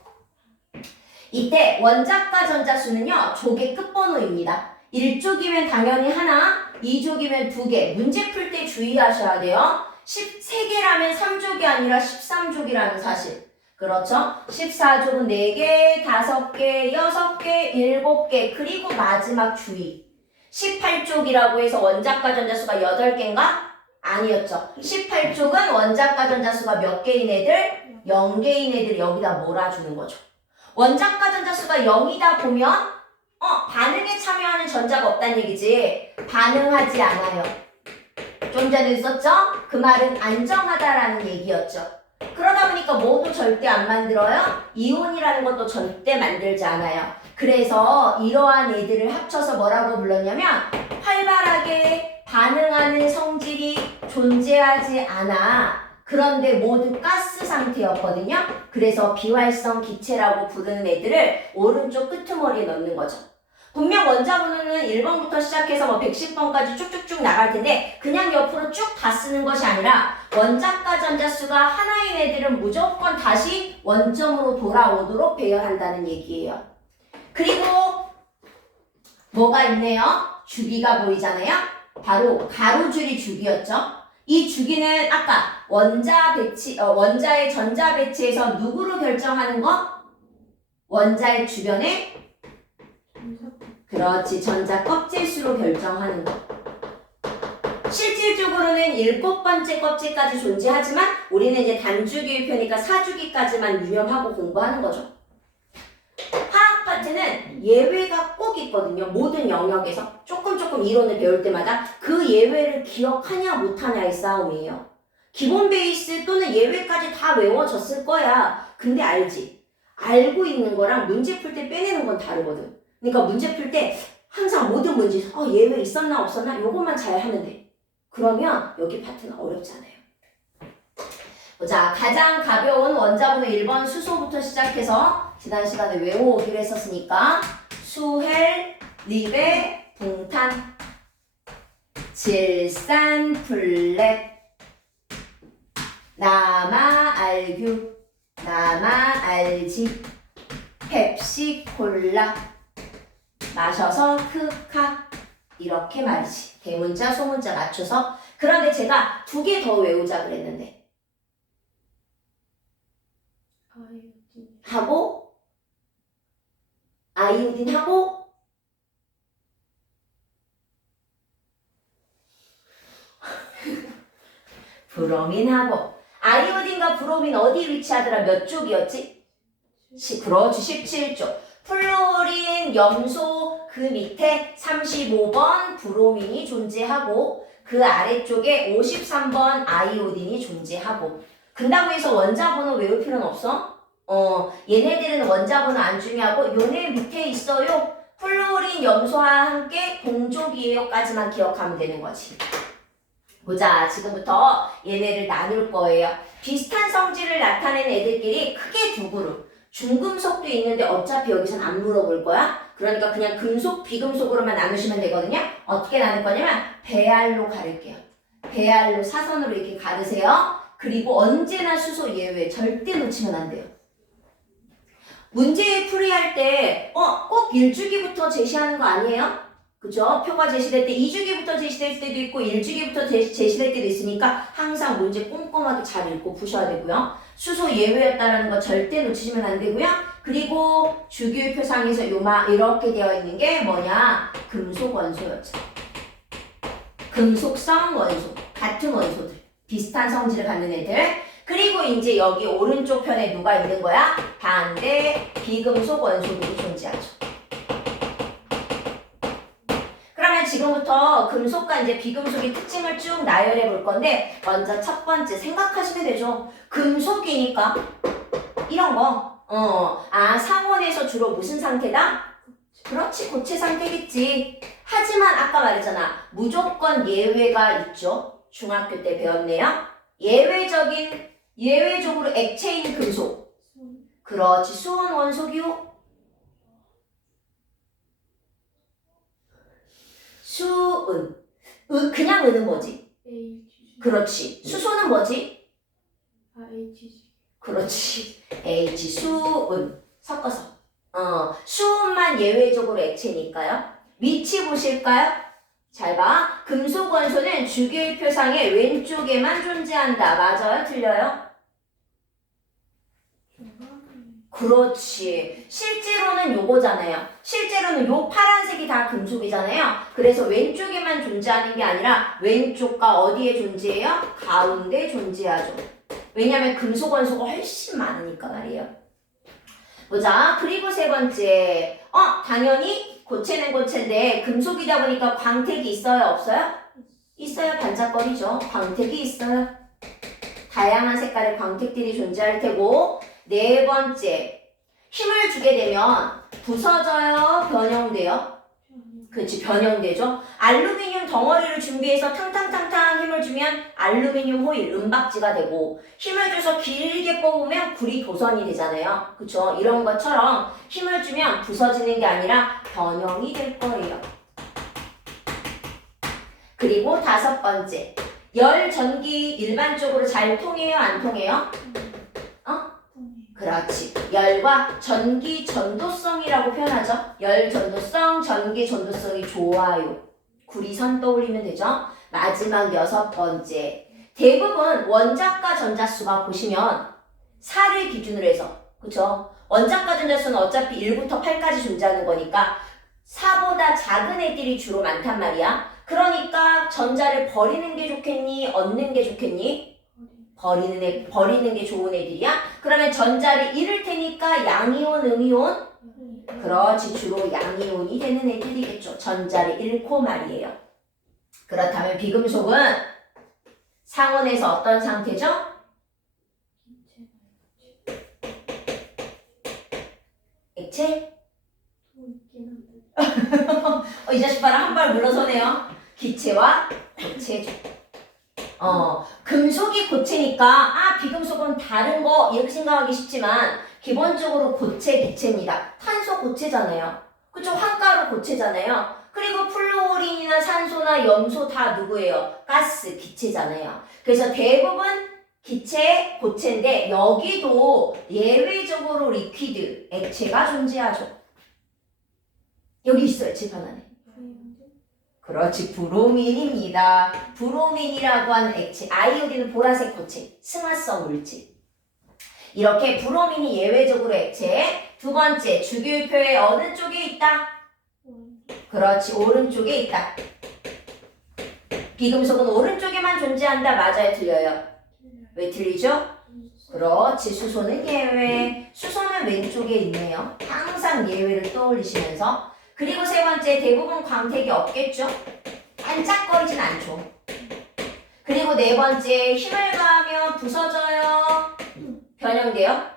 이때 원자과 전자수는요, 족의 끝번호입니다. 1족이면 당연히 하나, 2족이면 2개. 문제 풀 때 주의하셔야 돼요. 13개라면 3족이 아니라 13족이라는 사실. 그렇죠? 14족은 4개, 5개, 6개, 7개, 그리고 마지막 주의. 18족이라고 해서 원자과 전자수가 8개인가? 아니었죠. 18족은 원자과 전자수가 몇 개인 애들? 0개인 애들 여기다 몰아주는 거죠. 원자과 전자수가 0이다 보면 반응에 참여하는 전자가 없다는 얘기지. 반응하지 않아요. 좀 전에 썼죠? 그 말은 안정하다라는 얘기였죠. 그러다 보니까 뭐도 절대 안 만들어요? 이온이라는 것도 절대 만들지 않아요. 그래서 이러한 애들을 합쳐서 뭐라고 불렀냐면 활발하게 반응하는 성질이 존재하지 않아. 그런데 모두 가스 상태였거든요. 그래서 비활성 기체라고 부르는 애들을 오른쪽 끄트머리에 넣는 거죠. 분명 원자 번호는 1번부터 시작해서 뭐 110번까지 쭉쭉쭉 나갈 텐데 그냥 옆으로 쭉 다 쓰는 것이 아니라 원자과 전자수가 하나인 애들은 무조건 다시 원점으로 돌아오도록 배열한다는 얘기예요. 그리고 뭐가 있네요? 주기가 보이잖아요. 바로 가로줄이 주기였죠. 이 주기는 아까 원자의 전자 배치에서 누구로 결정하는 거? 원자의 주변에 그렇지, 전자 껍질수로 결정하는 거. 실질적으로는 7번째 껍질까지 존재하지만 우리는 이제 단주기율표니까 4주기까지만 유념하고 공부하는 거죠. 화학 파트는 예외가 꼭 있거든요. 모든 영역에서 조금 이론을 배울 때마다 그 예외를 기억하냐 못하냐의 싸움이에요. 기본 베이스 또는 예외까지 다 외워졌을 거야. 근데 알지? 알고 있는 거랑 문제 풀 때 빼내는 건 다르거든. 그러니까 문제 풀 때 항상 모든 문제 예외 있었나 없었나 요것만 잘 하면 돼. 그러면 여기 파트는 어렵지 않아요. 보자. 가장 가벼운 원자번호 1번 수소부터 시작해서 지난 시간에 외워오기로 했었으니까 수헬, 리베, 붕탄, 질산, 플랫, 남아, 알규, 남아, 알지, 펩시, 콜라, 마셔서 크카 이렇게 말이지. 대문자, 소문자 맞춰서. 그런데 제가 2개 더 외우자 그랬는데 하고 아이오딘하고 브로민하고 아이오딘과 브로민 어디 위치하더라? 몇 쪽이었지? 그렇지 17쪽. 플루오린 염소 그 밑에 35번 브로민이 존재하고 그 아래쪽에 53번 아이오딘이 존재하고 근다고 해서 원자번호 외울 필요는 없어? 얘네들은 원자번호 안 중요하고 요네 밑에 있어요. 플루오린 염소와 함께 동족이에요까지만 기억하면 되는 거지. 보자. 지금부터 얘네를 나눌 거예요. 비슷한 성질을 나타내는 애들끼리 크게 두 그룹. 중금속도 있는데 어차피 여기선 안 물어볼 거야. 그러니까 그냥 금속, 비금속으로만 나누시면 되거든요. 어떻게 나눌 거냐면 배알로 가릴게요. 배알로 사선으로 이렇게 가르세요. 그리고 언제나 수소 예외 절대 놓치면 안 돼요. 문제 풀이할 때 꼭 1주기부터 제시하는 거 아니에요? 그죠? 표가 제시될 때 2주기부터 제시될 때도 있고 1주기부터 제시될 때도 있으니까 항상 문제 꼼꼼하게 잘 읽고 푸셔야 되고요. 수소 예외였다라는 거 절대 놓치시면 안 되고요. 그리고 주기율표상에서 이렇게 되어 있는 게 뭐냐? 금속 원소였죠. 금속성 원소, 같은 원소들, 비슷한 성질을 갖는 애들. 그리고 이제 여기 오른쪽 편에 누가 있는 거야? 반대 비금속 원소들이 존재하죠. 그러면 지금부터 금속과 이제 비금속의 특징을 쭉 나열해 볼 건데 먼저 첫 번째 생각하시면 되죠. 금속이니까 이런 거. 상온에서 주로 무슨 상태다? 그렇지, 고체 상태겠지. 하지만 아까 말했잖아. 무조건 예외가 있죠. 중학교 때 배웠네요. 예외적으로 액체인 금속. 그렇지, 수은 원소기호. 수은. 그냥 은은 뭐지? H. 그렇지. 수소는 뭐지? H. 그렇지. H, 수은. 섞어서. 수은만 예외적으로 액체니까요. 위치 보실까요? 잘 봐. 금속 원소는 주기율표상의 왼쪽에만 존재한다. 맞아요? 틀려요? 그렇지. 실제로는 요거잖아요. 실제로는 요 파란색이 다 금속이잖아요. 그래서 왼쪽에만 존재하는 게 아니라 왼쪽과 어디에 존재해요? 가운데 존재하죠. 왜냐면 금속 원소가 훨씬 많으니까 말이에요. 보자. 그리고 세 번째. 당연히 고체는 고체인데 금속이다 보니까 광택이 있어요? 없어요? 있어요. 반짝거리죠. 광택이 있어요. 다양한 색깔의 광택들이 존재할 테고 네 번째. 힘을 주게 되면 부서져요? 변형돼요? 그렇지, 변형되죠. 알루미늄 덩어리를 준비해서 탕탕탕탕 힘을 주면 알루미늄 호일, 은박지가 되고 힘을 줘서 길게 뽑으면 구리 도선이 되잖아요. 그쵸? 이런 것처럼 힘을 주면 부서지는 게 아니라 변형이 될 거예요. 그리고 다섯 번째. 열, 전기 일반적으로 잘 통해요? 안 통해요? 그렇지. 열과 전기 전도성이라고 표현하죠. 열 전도성, 전기 전도성이 좋아요. 구리선 떠올리면 되죠. 마지막 여섯 번째. 대부분 원자과 전자수가 보시면 4를 기준으로 해서 그쵸? 원자과 전자수는 어차피 1부터 8까지 존재하는 거니까 4보다 작은 애들이 주로 많단 말이야. 그러니까 전자를 버리는 게 좋겠니? 얻는 게 좋겠니? 버리는 게 좋은 애들이야? 그러면 전자를 잃을 테니까 양이온, 음이온? 그렇지, 주로 양이온이 되는 애들이겠죠. 전자를 잃고 말이에요. 그렇다면 비금속은 상온에서 어떤 상태죠? 액체? 이 자식 봐라, 한 발 물러서네요. 기체와 고체죠. 금속이 고체니까 비금속은 다른 거 이렇게 생각하기 쉽지만 기본적으로 고체 기체입니다. 탄소 고체잖아요. 그쵸? 황가루 고체잖아요. 그리고 플루오린이나 산소나 염소 다 누구예요? 가스 기체잖아요. 그래서 대부분 기체 고체인데 여기도 예외적으로 리퀴드 액체가 존재하죠. 여기 있어요. 칠판 안에. 그렇지, 브로민입니다. 브로민이라고 하는 액체, 아이오딘은 보라색 고체, 승화성 물질. 이렇게 브로민이 예외적으로 액체. 두 번째, 주기율표의 어느 쪽에 있다? 그렇지, 오른쪽에 있다. 비금속은 오른쪽에만 존재한다. 맞아요, 틀려요? 왜 틀리죠? 그렇지, 수소는 예외. 수소는 왼쪽에 있네요. 항상 예외를 떠올리시면서. 그리고 세 번째, 대부분 광택이 없겠죠? 반짝거리진 않죠. 그리고 네 번째, 힘을 가하면 부서져요. 변형돼요?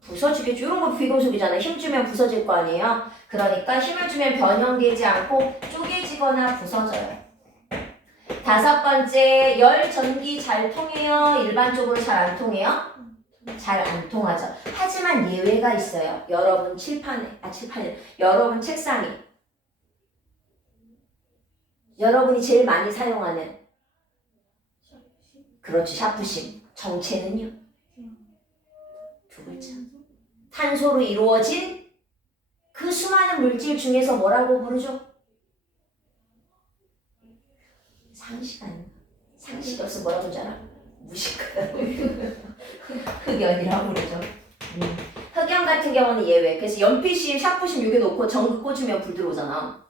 부서지겠죠. 이런 거 비금속이잖아. 힘 주면 부서질 거 아니에요? 그러니까 힘을 주면 변형되지 않고 쪼개지거나 부서져요. 다섯 번째, 열, 전기 잘 통해요? 일반적으로 잘 안 통해요? 잘 안 통하죠. 하지만 예외가 있어요. 여러분 여러분 책상에 여러분이 제일 많이 사용하는 그렇지, 샤프심. 정체는요? 두 글자. 탄소로 이루어진 그 수많은 물질 중에서 뭐라고 부르죠? 상식이 없어 뭐라고 하지 않아? 흑연이라고 부르죠. 흑연 같은 경우는 예외. 그래서 연필심, 샤프심 여기 놓고 전기 꽂으면 불 들어오잖아.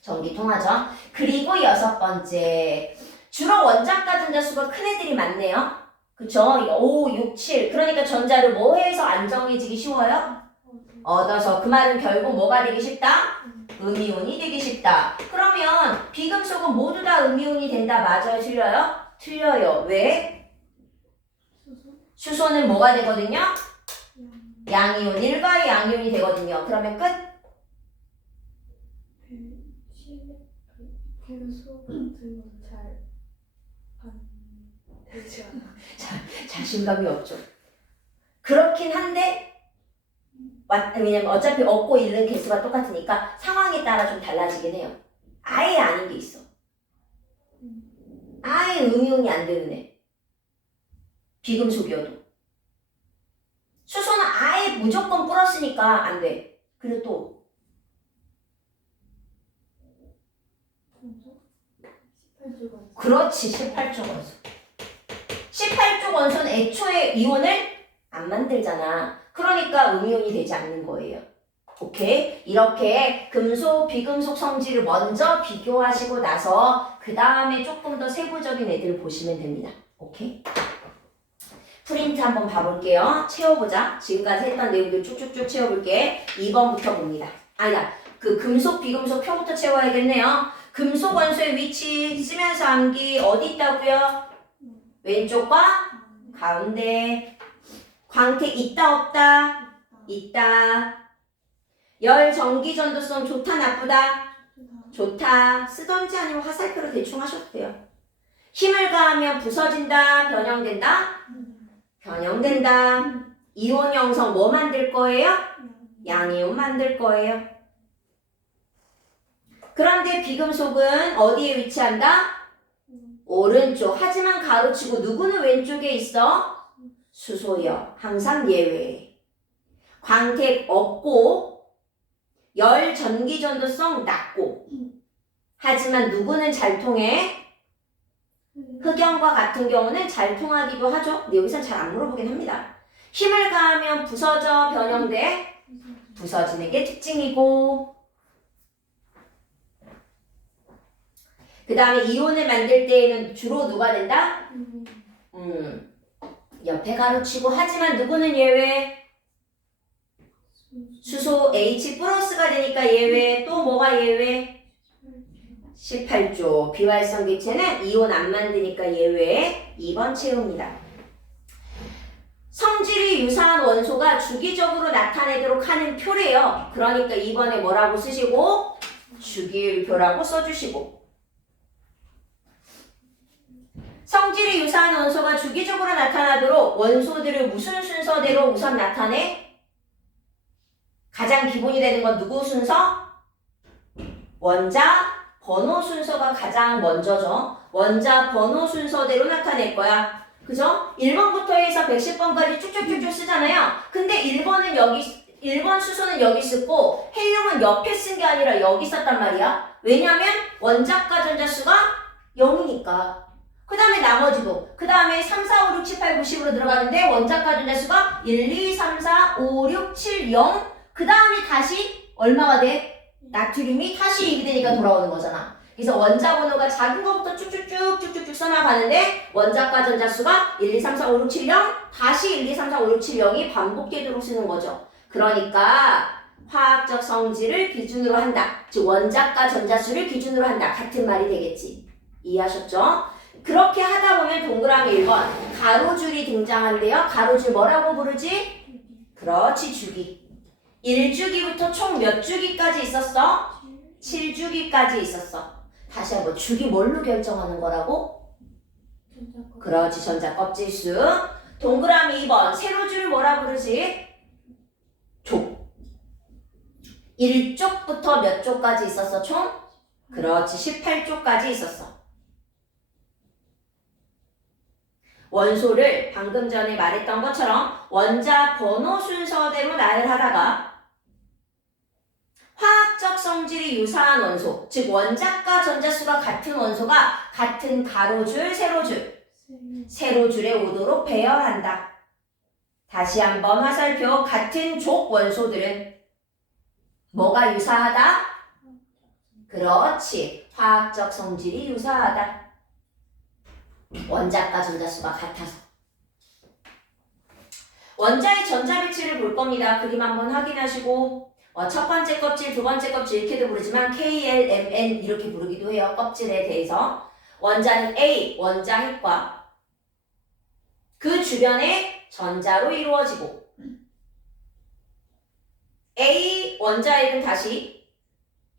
전기 통하죠. 그리고 여섯 번째, 주로 원자과 전자수가 큰 애들이 많네요. 그쵸? 5, 6, 7. 그러니까 전자를 뭐 해서 안정해지기 쉬워요? 얻어서. 그 말은 결국 뭐가 되기 쉽다? 음이온이 되기 쉽다. 그러면 비금속은 모두 다 음이온이 된다. 맞아요? 틀려요? 틀려요. 왜? 수소는 뭐가 되거든요? 양이온. 일가의 양이온이 되거든요. 그러면 끝? 자신감이 없죠. 그렇긴 한데 왜냐면 어차피 얻고 잃는 개수가 똑같으니까 상황에 따라 좀 달라지긴 해요. 아예 아닌 게 있어. 아예 음이온이 안 되는 애. 비금속이어도. 수소는 아예 무조건 플러스니까 안 돼. 그리고 또 18조 원소. 그렇지, 18조 원소. 18조 원소는 애초에 이온을 안 만들잖아. 그러니까 음이온이 되지 않는 거예요. 오케이? 이렇게 금속, 비금속 성질을 먼저 비교하시고 나서 그 다음에 조금 더 세부적인 애들을 보시면 됩니다. 오케이? 프린트 한번 봐볼게요. 채워보자. 지금까지 했던 내용들 쭉쭉쭉 채워볼게. 2번부터 봅니다. 아니다. 그 금속, 비금속 표부터 채워야겠네요. 금속 원소의 위치 쓰면서 암기 어디 있다고요? 왼쪽과 가운데. 광택 있다 없다? 있다. 열 전기 전도성 좋다 나쁘다? 좋다. 쓰던지 아니면 화살표로 대충 하셔도 돼요. 힘을 가하면 부서진다, 변형된다? 변형된다. 이온 형성 뭐 만들 거예요? 양이온 만들 거예요. 그런데 비금속은 어디에 위치한다? 오른쪽. 하지만 가로치고 누구는 왼쪽에 있어? 수소요. 항상 예외. 광택 없고 열 전기 전도성 낮고 하지만 누구는 잘 통해? 흑연과 같은 경우는 잘 통하기도 하죠. 근데 여기선 잘 안 물어보긴 합니다. 힘을 가하면 부서져, 변형돼? 부서지는 게 특징이고 그 다음에 이온을 만들 때에는 주로 누가 된다? 옆에 가로치고 하지만 누구는 예외? 수소 H 플러스가 되니까 예외. 또 뭐가 예외? 18조. 비활성 기체는 이온 안 만드니까 예외. 2번 채웁니다. 성질이 유사한 원소가 주기적으로 나타내도록 하는 표래요. 그러니까 2번에 뭐라고 쓰시고? 주기율표라고 써주시고. 성질이 유사한 원소가 주기적으로 나타나도록 원소들을 무슨 순서대로 우선 나타내? 가장 기본이 되는 건 누구 순서? 원자 번호 순서가 가장 먼저죠. 원자 번호 순서대로 나타낼 거야. 그죠? 1번부터 해서 110번까지 쭉쭉쭉쭉 쓰잖아요. 근데 1번 수소는 여기 쓰고 헬륨은 옆에 쓴 게 아니라 여기 썼단 말이야. 왜냐면 원자과 전자수가 0이니까. 그 다음에 다음에 나머지도. 그 다음에 3, 4, 5, 6, 7, 8, 9, 10으로 들어가는데 원자과 전자수가 1, 2, 3, 4, 5, 6, 7, 0. 그 다음에 다시 얼마가 돼? 나트륨이 다시 2이 되니까 돌아오는 거잖아. 그래서 원자 번호가 작은 것부터 쭉쭉쭉 써나가는데 원자과 전자수가 1, 2, 3, 4, 5, 6, 7, 0 다시 1, 2, 3, 4, 5, 6, 7, 0이 반복되도록 쓰는 거죠. 그러니까 화학적 성질을 기준으로 한다. 즉 원자과 전자수를 기준으로 한다. 같은 말이 되겠지. 이해하셨죠? 그렇게 하다 보면 동그라미 1번 가로줄이 등장한대요. 가로줄 뭐라고 부르지? 그렇지, 주기. 1주기부터 총 몇 주기까지 있었어? 7주기까지 있었어. 다시 한번 주기 뭘로 결정하는 거라고? 그렇지, 전자 껍질수. 동그라미 2번 세로줄 뭐라 부르지? 족. 1쪽부터 몇 쪽까지 있었어 총? 그렇지, 18쪽까지 있었어. 원소를 방금 전에 말했던 것처럼 원자 번호 순서대로 나열하다가 화학적 성질이 유사한 원소, 즉 원자과 전자수가 같은 원소가 같은 가로줄, 세로줄에 오도록 배열한다. 다시 한번 화살표. 같은 족 원소들은 뭐가 유사하다? 그렇지, 화학적 성질이 유사하다. 원자과 전자수가 같아서. 원자의 전자 배치를 볼 겁니다. 그림 한번 확인하시고 첫 번째 껍질, 두 번째 껍질 이렇게도 부르지만 KLMN 이렇게 부르기도 해요. 껍질에 대해서. 원자는 A, 원자 핵과 그 주변에 전자로 이루어지고 A 원자핵은 다시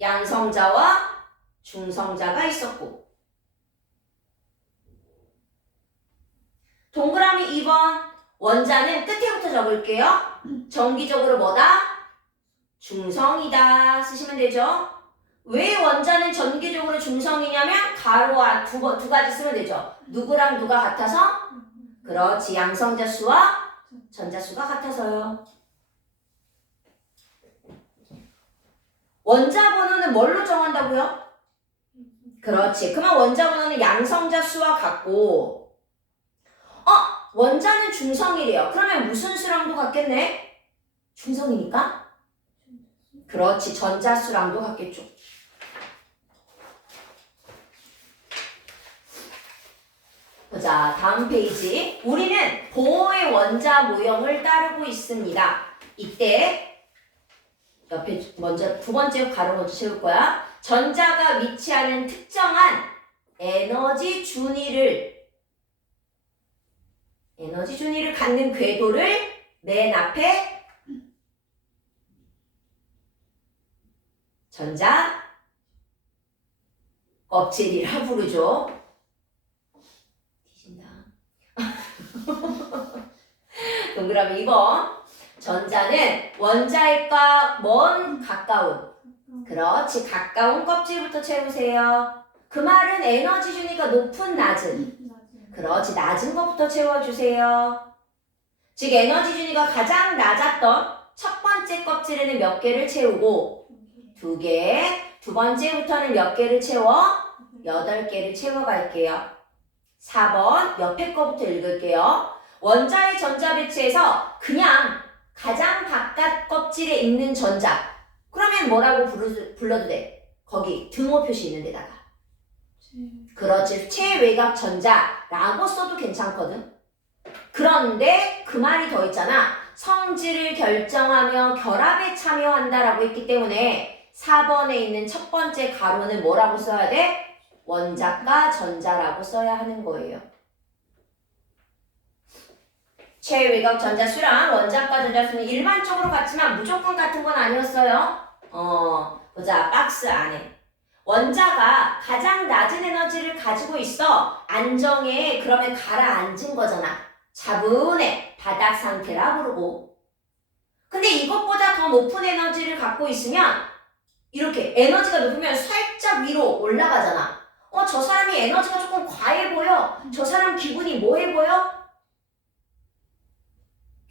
양성자와 중성자가 있었고 동그라미 2번 원자는 끝에부터 적을게요. 정기적으로 뭐다? 중성이다 쓰시면 되죠. 왜 원자는 전기적으로 중성이냐면 가로 안 두 가지 쓰면 되죠. 누구랑 누가 같아서? 그렇지, 양성자 수와 전자수가 같아서요. 원자 번호는 뭘로 정한다고요? 그렇지, 그러면 원자 번호는 양성자 수와 같고 원자는 중성이래요. 그러면 무슨 수랑도 같겠네? 중성이니까? 그렇지, 전자수랑도 같겠죠. 보자, 다음 페이지. 우리는 보호의 원자 모형을 따르고 있습니다. 이때 옆에 먼저 두 번째 가로 먼저 채울 거야. 전자가 위치하는 특정한 에너지 준위를 갖는 궤도를 맨 앞에 전자 껍질이라 부르죠. 뒤진다. 동그라미 2번. 전자는 원자핵과 가까운. 그렇지, 가까운 껍질부터 채우세요. 그 말은 에너지 준위가 높은, 낮은. 그렇지, 낮은 것부터 채워주세요. 즉 에너지 준위가 가장 낮았던 첫 번째 껍질에는 몇 개를 채우고 2개, 두 번째부터는 몇 개를 채워? 8개를 채워갈게요. 4번 옆에 거부터 읽을게요. 원자의 전자 배치에서 그냥 가장 바깥 껍질에 있는 전자, 그러면 뭐라고 불러도 돼? 거기 등호 표시 있는 데다가. 그렇지, 최외곽 전자라고 써도 괜찮거든. 그런데 그 말이 더 있잖아. 성질을 결정하며 결합에 참여한다라고 했기 때문에 4번에 있는 첫 번째 가로는 뭐라고 써야 돼? 원자과 전자라고 써야 하는 거예요. 최외곽 전자수랑 원자과 전자수는 일반적으로 같지만 무조건 같은 건 아니었어요. 보자, 박스 안에. 원자가 가장 낮은 에너지를 가지고 있어. 안정해. 그러면 가라앉은 거잖아. 차분해. 바닥 상태라 부르고. 근데 이것보다 더 높은 에너지를 갖고 있으면 이렇게 에너지가 높으면 살짝 위로 올라가잖아. 저 사람이 에너지가 조금 과해 보여. 저 사람 기분이 뭐해 보여?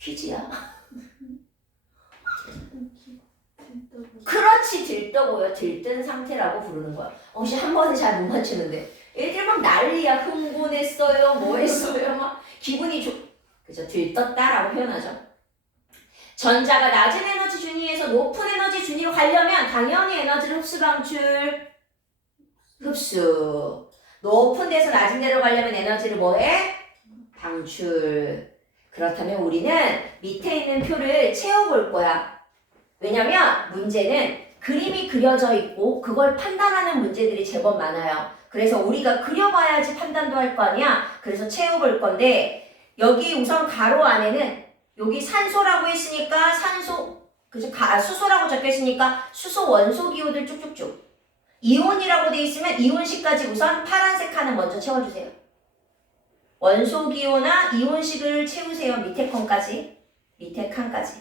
퀴즈야. 그렇지, 들떠 보여. 들뜬 상태라고 부르는 거야. 혹시 한 번은 잘 못 맞추는데 애들만 막 난리야. 흥분했어요. 뭐 했어요. 막 기분이 그죠? 들떴다라고 표현하죠. 전자가 낮은 에너지 준위에서 높은 에너지 준위로 가려면 당연히 에너지를 흡수 방출 흡수. 높은 데서 낮은 데로 가려면 에너지를 뭐해? 방출. 그렇다면 우리는 밑에 있는 표를 채워볼 거야. 왜냐면 문제는 그림이 그려져 있고 그걸 판단하는 문제들이 제법 많아요. 그래서 우리가 그려봐야지 판단도 할 거 아니야. 그래서 채워볼 건데 여기 우선 가로 안에는 여기 산소라고 했으니까 산소, 그죠? 수소라고 적혀 있으니까 수소 원소 기호들 쭉쭉쭉. 이온이라고 돼 있으면 이온식까지 우선 파란색 칸은 먼저 채워주세요. 원소 기호나 이온식을 채우세요. 밑에 칸까지. 밑에 칸까지.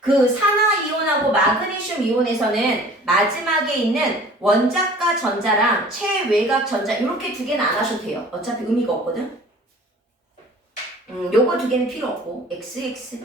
그 산화이온하고 마그네슘 이온에서는 마지막에 있는 원자가 전자랑 최외곽 전자 이렇게 두 개는 안 하셔도 돼요. 어차피 의미가 없거든. 요거 두 개는 필요 없고 XX.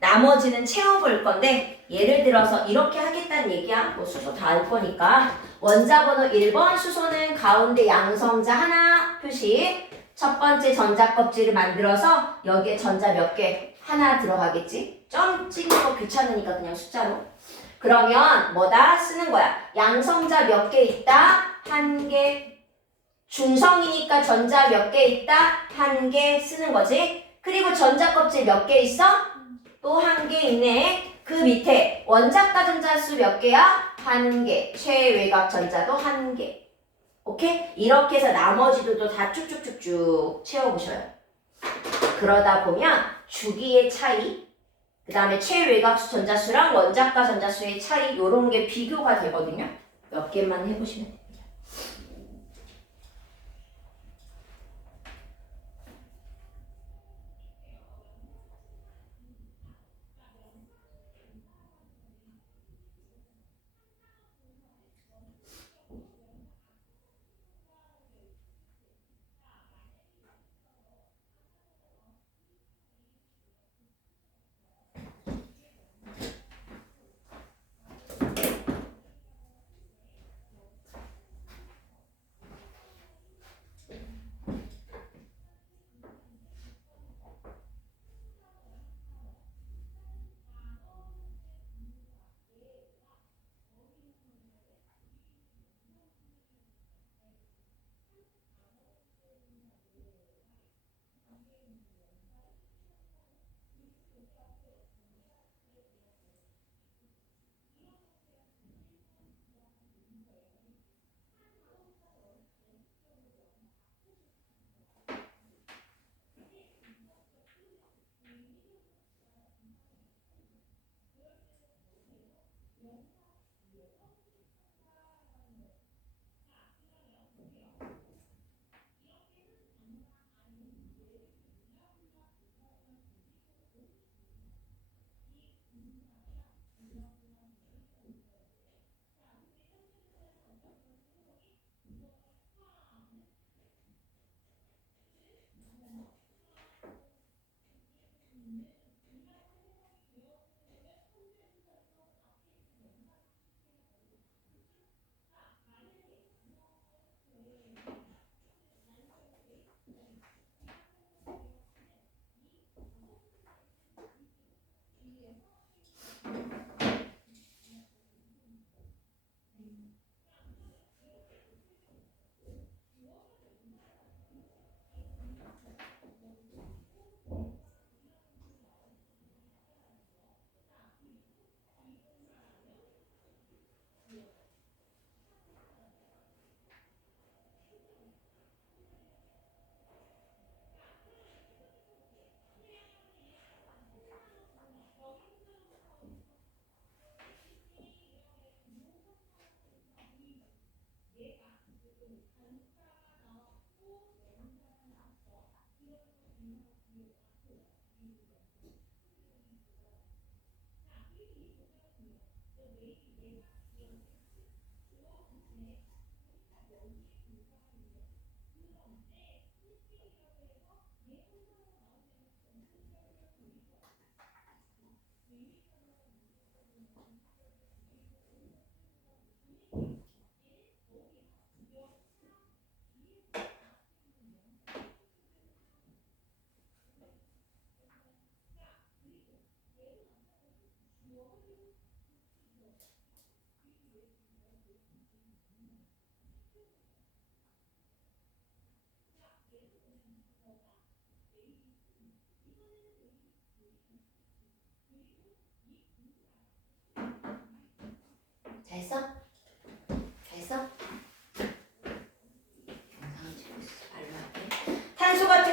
나머지는 채워볼 건데 예를 들어서 이렇게 하겠다는 얘기야. 뭐 수소 다 알 거니까. 원자 번호 1번 수소는 가운데 양성자 하나 표시. 첫 번째 전자 껍질을 만들어서 여기에 전자 몇 개? 하나 들어가겠지? 점 찍는 거 귀찮으니까 그냥 숫자로. 그러면 뭐다? 쓰는 거야. 양성자 몇 개 있다? 한 개. 중성이니까 전자 몇 개 있다? 한 개 쓰는 거지. 그리고 전자 껍질 몇 개 있어? 또 한 개 있네. 그 밑에 원자가 전자 수 몇 개야? 한 개. 최외곽 전자도 한 개. 오케이? 이렇게 해서 나머지도 다 쭉쭉쭉쭉 채워보셔요. 그러다 보면 주기의 차이, 그 다음에 최외곽수 전자수랑 원자가 전자수의 차이 요런 게 비교가 되거든요. 몇 개만 해보시면 돼요.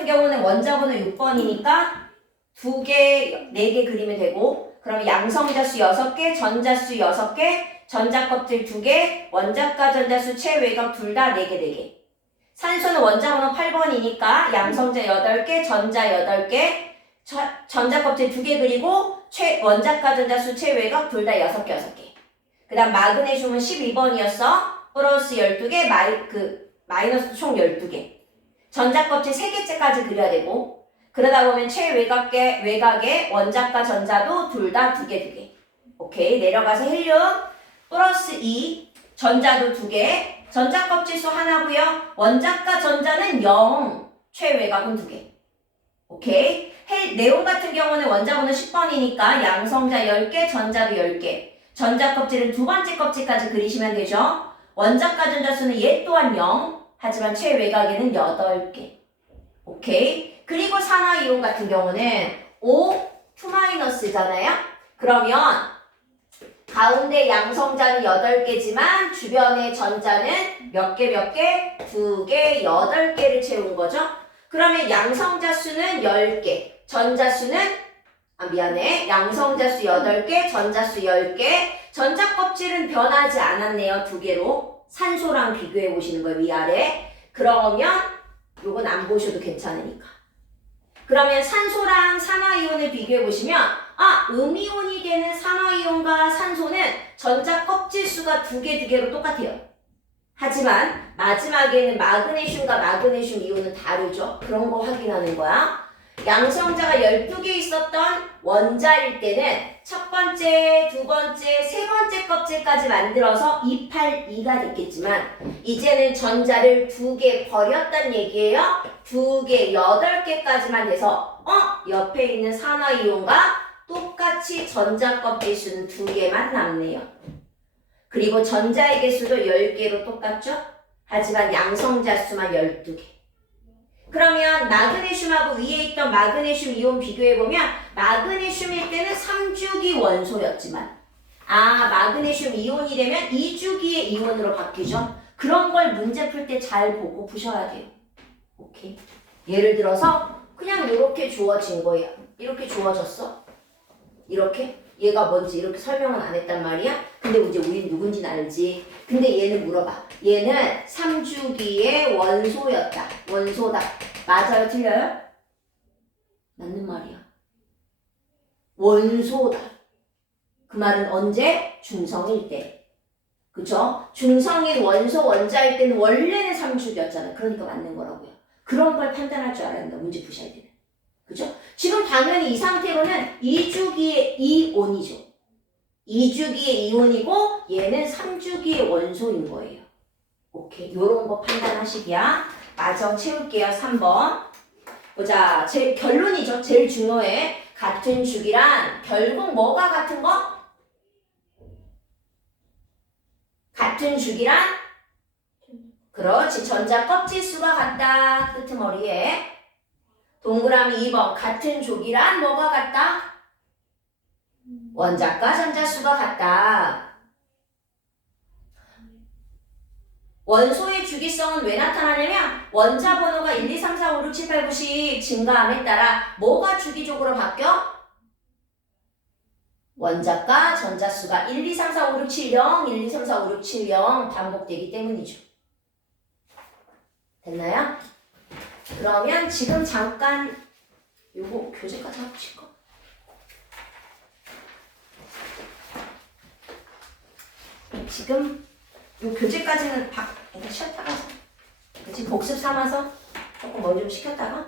경우는 원자번호 6번이니까 2개, 4개 그리면 되고 그러면 양성자수 6개, 전자수 6개, 전자껍질 2개, 원자가 전자수 최외곽 둘 다 4개, 4개. 산소는 원자번호 8번이니까 양성자 8개, 전자 8개, 전자껍질 2개 그리고 원자가 전자수 최외곽 둘 다 6개, 6개. 그 다음 마그네슘은 12번이었어. 플러스 12개, 마이너스 총 12개. 전자껍질 3개째까지 그려야 되고 그러다 보면 외곽에 원자과 전자도 둘 다 2개, 2개. 오케이. 내려가서 헬륨 플러스 2, 전자도 2개. 전자껍질수 하나고요. 원자과 전자는 0, 최외곽은 2개. 오케이. 네온 같은 경우는 원자번호 10번이니까 양성자 10개, 전자도 10개. 전자껍질은 두 번째 껍질까지 그리시면 되죠. 원자과 전자수는 얘 또한 0, 하지만 최외곽에는 8개. 오케이. 그리고 산화이온 같은 경우는 O, 2-잖아요. 그러면 가운데 양성자는 8개지만 주변의 전자는 몇 개, 2개, 8개를 채운 거죠. 그러면 양성자 수는 10개, 양성자 수 8개, 전자수 10개, 전자 껍질은 변하지 않았네요. 2개로. 산소랑 비교해 보시는 거예요. 위아래. 그러면 요건 안 보셔도 괜찮으니까. 그러면 산소랑 산화이온을 비교해 보시면 음이온이 되는 산화이온과 산소는 전자 껍질 수가 2개로 똑같아요. 하지만 마지막에는 마그네슘과 마그네슘 이온은 다르죠. 그런 거 확인하는 거야. 양성자가 12개 있었던 원자일 때는 첫 번째, 두 번째, 세 번째 껍질까지 만들어서 282가 됐겠지만 이제는 전자를 2개 버렸단 얘기예요. 2개, 8개까지만 돼서 옆에 있는 산화이온과 똑같이 전자 껍질 수는 2개만 남네요. 그리고 전자의 개수도 10개로 똑같죠? 하지만 양성자 수만 12개. 그러면 마그네슘하고 위에 있던 마그네슘 이온 비교해보면 마그네슘일 때는 3주기 원소였지만 마그네슘 이온이 되면 2주기의 이온으로 바뀌죠. 그런 걸 문제 풀 때 잘 보고 푸셔야 돼요. 오케이. 예를 들어서 그냥 이렇게 주어진 거예요. 이렇게 주어졌어. 이렇게. 얘가 뭔지 이렇게 설명은 안 했단 말이야. 근데 이제 우린 누군지는 알지. 근데 얘는 물어봐. 얘는 3주기의 원소였다. 원소다. 맞아요? 틀려요? 맞는 말이야. 원소다. 그 말은 언제? 중성일 때. 그쵸? 중성인 원소 원자일 때는 원래는 3주기였잖아. 그러니까 맞는 거라고요. 그런 걸 판단할 줄 알아야 된다. 문제 푸셔야 되는. 그죠? 지금 당연히 이 상태로는 2주기의 이온이죠. 2주기의 이온이고 얘는 3주기의 원소인 거예요. 오케이. 요런 거 판단하시기야. 마저 채울게요. 3번. 보자. 결론이죠. 제일 중요해. 같은 주기란 결국 뭐가 같은 거? 같은 주기란? 그렇지. 전자 껍질 수가 같다. 끄트머리에. 동그라미 2번. 같은 조기란 뭐가 같다? 원자과 전자수가 같다. 원소의 주기성은 왜 나타나냐면 원자 번호가 1, 2, 3, 4, 5, 6, 7, 8, 9, 10 증가함에 따라 뭐가 주기적으로 바뀌어? 원자과 전자수가 1, 2, 3, 4, 5, 6, 7, 0, 1, 2, 3, 4, 5, 6, 7, 0 반복되기 때문이죠. 됐나요? 그러면 지금 잠깐 요거 교재까지 합칠까? 지금 요 교재까지는 일단 쉬었다가 지금 복습 삼아서 조금 머리 좀 식혔다가